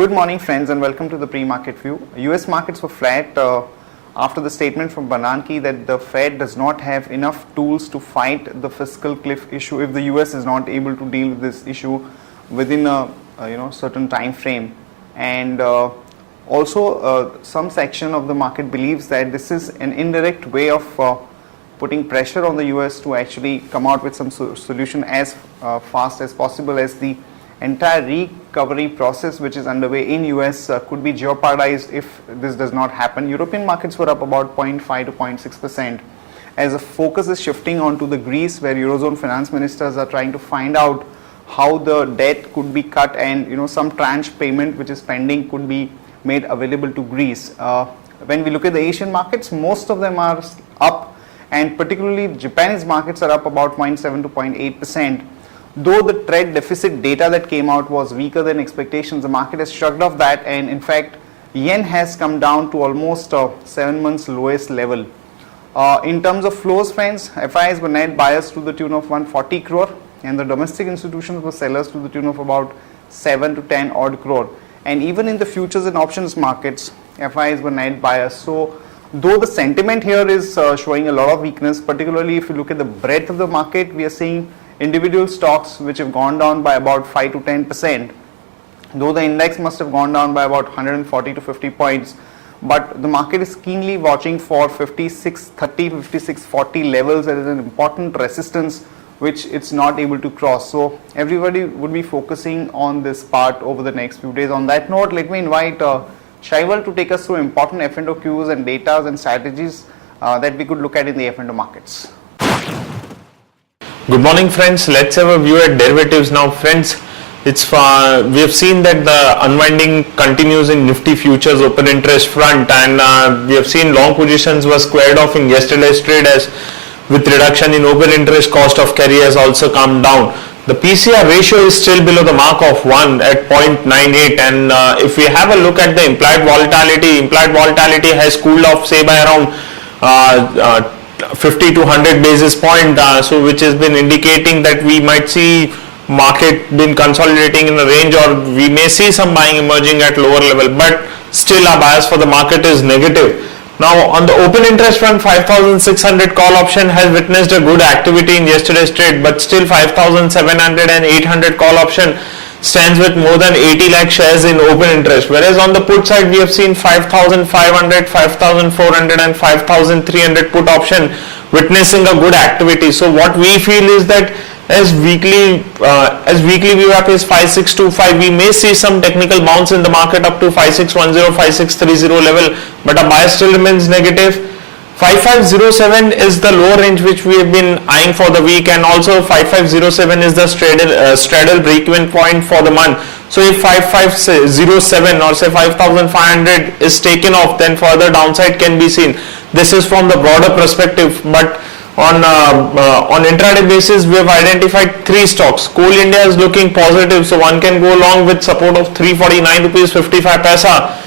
Good morning, friends, and welcome to the pre-market view. US markets were flat after the statement from Bernanke that the Fed does not have enough tools to fight the fiscal cliff issue if the US is not able to deal with this issue within a certain time frame. And also some section of the market believes that this is an indirect way of putting pressure on the US to actually come out with some solution as fast as possible, as the entire recovery process which is underway in US could be jeopardized if this does not happen. European markets were up about 0.5 to 0.6% as the focus is shifting onto the Greece, where Eurozone finance ministers are trying to find out how the debt could be cut and some tranche payment which is pending could be made available to Greece. When we look at the Asian markets, most of them are up, and particularly Japanese markets are up about 0.7 to 0.8%. Though the trade deficit data that came out was weaker than expectations, the market has shrugged off that, and in fact yen has come down to almost 7 months lowest level. In terms of flows, friends, FIs were net buyers to the tune of 140 crore and the domestic institutions were sellers to the tune of about 7 to 10 odd crore. And even in the futures and options markets, FIs were net buyers. So though the sentiment here is showing a lot of weakness, particularly if you look at the breadth of the market, we are seeing individual stocks which have gone down by about 5 to 10%, though the index must have gone down by about 140 to 50 points. But the market is keenly watching for 5630, 5640 levels. There is an important resistance which it's not able to cross. So everybody would be focusing on this part over the next few days. On that note, let me invite Shaival to take us through important F&O cues and data and strategies that we could look at in the F&O markets. Good morning, friends. Let's have a view at derivatives now, friends. We have seen that the unwinding continues in Nifty futures open interest front, and we have seen long positions were squared off in yesterday's trade, as with reduction in open interest, cost of carry has also come down. The PCR ratio is still below the mark of 1 at 0.98, and if we have a look at the implied volatility has cooled off, say, by around 50 to 100 basis point, so which has been indicating that we might see market been consolidating in a range, or we may see some buying emerging at lower level, but still our bias for the market is negative. Now on the open interest front, 5,600 call option has witnessed a good activity in yesterday's trade, but still 5,700 and 800 call option stands with more than 80 lakh shares in open interest, whereas on the put side we have seen 5,500, 5,400 and 5,300 put option witnessing a good activity. So what we feel is that as weekly VWAP is 5625, we may see some technical bounce in the market up to 5610, 5630 level, but our bias still remains negative. 5507 is the lower range which we have been eyeing for the week, and also 5507 is the straddle break-even point for the month. So if 5507 or say 5500 is taken off, then further downside can be seen. This is from the broader perspective, but on intraday basis we have identified 3 stocks. Coal India is looking positive, so one can go along with support of 349 rupees 55 paisa.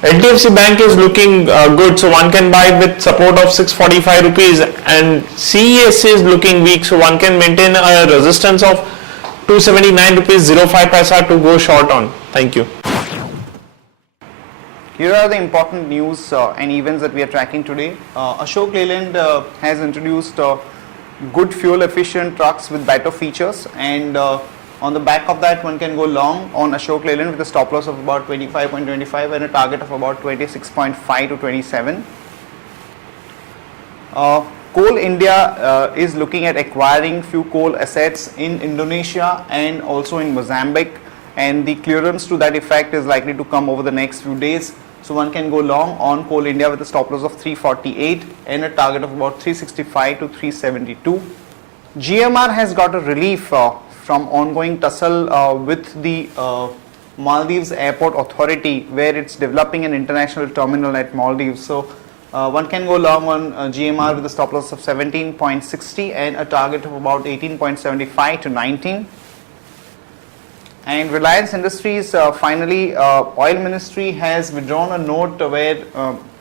HDFC Bank is looking good, so one can buy with support of 645 rupees, and CES is looking weak, so one can maintain a resistance of 279 rupees 05 paisa to go short on. Thank you. Here are the important news and events that we are tracking today. Ashok Leyland has introduced good fuel efficient trucks with better features, and on the back of that one can go long on Ashok Leyland with a stop loss of about 25.25 and a target of about 26.5 to 27. Coal India is looking at acquiring few coal assets in Indonesia and also in Mozambique, and the clearance to that effect is likely to come over the next few days. So one can go long on Coal India with a stop loss of 348 and a target of about 365 to 372. GMR has got a relief from ongoing tussle with the Maldives Airport Authority, where it's developing an international terminal at Maldives. So one can go long on GMR with a stop loss of 17.60 and a target of about 18.75 to 19. And Reliance Industries, finally, Oil Ministry has withdrawn a note where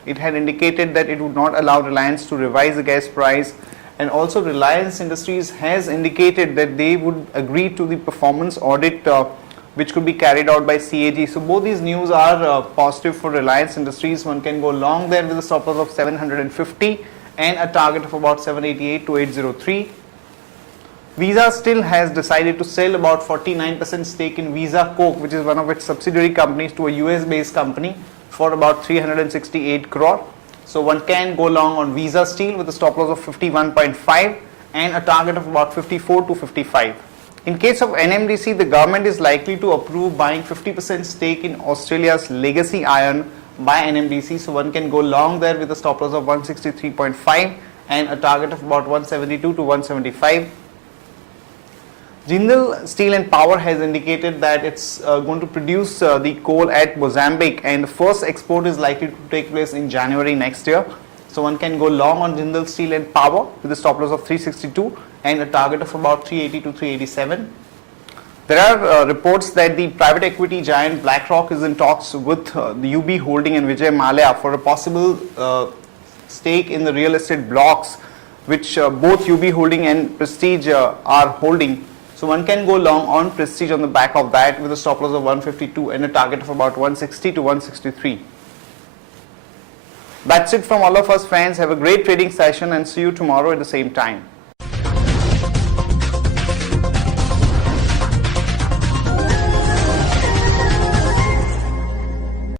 it had indicated that it would not allow Reliance to revise the gas price, and also Reliance Industries has indicated that they would agree to the performance audit which could be carried out by CAG. So both these news are positive for Reliance Industries. One can go long there with a stop loss of 750 and a target of about 788 to 803. Visa still has decided to sell about 49% stake in Visa Coke, which is one of its subsidiary companies, to a US based company for about 368 crore. So one can go long on Visa Steel with a stop loss of 51.5 and a target of about 54 to 55. In case of NMDC, the government is likely to approve buying 50% stake in Australia's Legacy Iron by NMDC. So one can go long there with a stop loss of 163.5 and a target of about 172 to 175. Jindal Steel and Power has indicated that it's going to produce the coal at Mozambique, and the first export is likely to take place in January next year. So one can go long on Jindal Steel and Power with a stop loss of 362 and a target of about 380 to 387. There are reports that the private equity giant BlackRock is in talks with the UB Holding and Vijay Mallya for a possible stake in the real estate blocks, which both UB Holding and Prestige are holding. So one can go long on Prestige on the back of that with a stop loss of 152 and a target of about 160 to 163. That's it from all of us, friends. Have a great trading session and see you tomorrow at the same time.